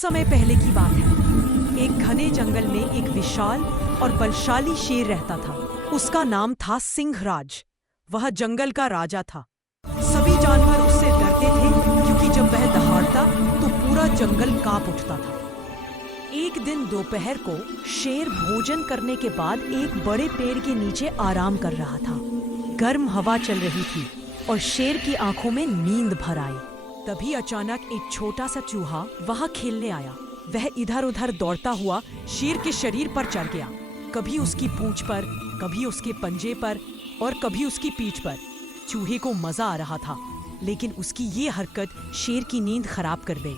समय पहले की बात है। एक घने जंगल में एक विशाल और बलशाली शेर रहता था। उसका नाम था सिंहराज। वह जंगल का राजा था। सभी जानवर उससे डरते थे क्योंकि जब वह दहाड़ता तो पूरा जंगल कांप उठता था। एक दिन दोपहर को शेर भोजन करने के बाद एक बड़े पेड़ के नीचे आराम कर रहा था। गर्म हवा चल रही थी और शेर की आंखों में नींद भर आई। तभी अचानक एक छोटा सा चूहा वहां खेलने आया। वह इधर उधर दौड़ता हुआ शेर के शरीर पर चढ़ गया, कभी उसकी पूंछ पर, कभी उसके पंजे पर और कभी उसकी पीठ पर। चूहे को मजा आ रहा था, लेकिन उसकी ये हरकत शेर की नींद खराब कर गई।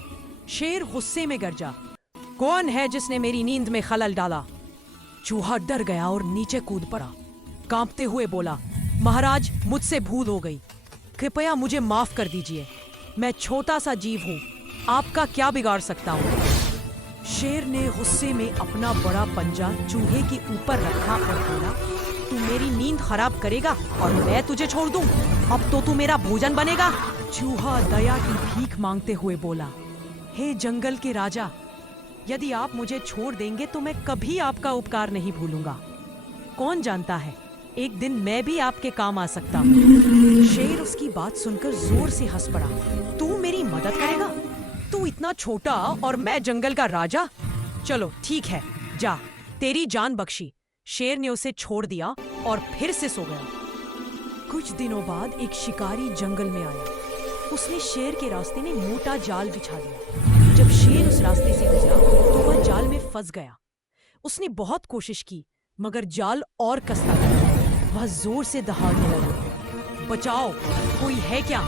शेर गुस्से में गरजा, कौन है जिसने मेरी नींद में खलल डाला? चूहा डर गया और नीचे कूद पड़ा। कांपते हुए बोला, महाराज, मुझसे भूल हो गई, कृपया मुझे माफ कर दीजिए। मैं छोटा सा जीव हूँ, आपका क्या बिगाड़ सकता हूँ? शेर ने गुस्से में अपना बड़ा पंजा चूहे के ऊपर रखा और बोला, तू मेरी नींद खराब करेगा और मैं तुझे छोड़ दूं? अब तो तू मेरा भोजन बनेगा। चूहा दया की भीख मांगते हुए बोला, हे जंगल के राजा, यदि आप मुझे छोड़ देंगे तो मैं कभी आपका उपकार नहीं भूलूंगा। कौन जानता है, एक दिन मैं भी आपके काम आ सकता हूँ। शेर उसकी बात सुनकर जोर से हंस पड़ा। तू मेरी मदद करेगा? तू इतना छोटा और मैं जंगल का राजा? चलो ठीक है, जा, तेरी जान बख्शी। शेर ने उसे छोड़ दिया और फिर से सो गया। कुछ दिनों बाद एक शिकारी जंगल में आया। उसने शेर के रास्ते में मोटा जाल बिछा दिया। जब शेर उस रास्ते से गुजरा तो वह जाल में फंस गया। उसने बहुत कोशिश की, मगर जाल और कसता गया। वह जोर से दहाड़ने लगा, बचाओ, कोई है क्या?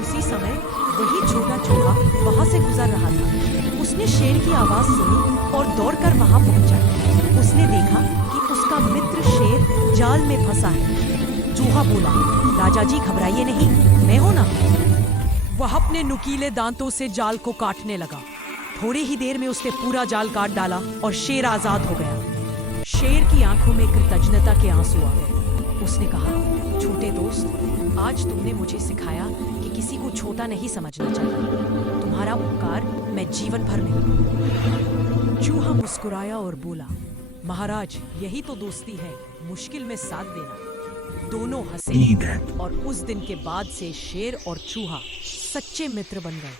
उसी समय वही छोटा चूहा वहां से गुजर रहा था। उसने शेर की आवाज सुनी और दौड़कर वहां पहुंचा। उसने देखा कि उसका मित्र शेर जाल में फंसा है। चूहा बोला, राजा जी घबराइए नहीं, मैं हूं ना। वह अपने नुकीले दांतों से जाल को काटने लगा। थोड़ी ही देर में उसने पूरा जाल काट डाला और शेर आजाद हो गया। शेर की आंखों में कृतज्ञता के आंसू आ गए। उसने कहा, छोटे दोस्त, आज तुमने मुझे सिखाया कि किसी को छोटा नहीं समझना चाहिए। तुम्हारा उपकार मैं जीवन भर नहीं भूलूंगा। चूहा मुस्कुराया और बोला, महाराज, यही तो दोस्ती है, मुश्किल में साथ देना। दोनों हंसे और उस दिन के बाद से शेर और चूहा सच्चे मित्र बन गए।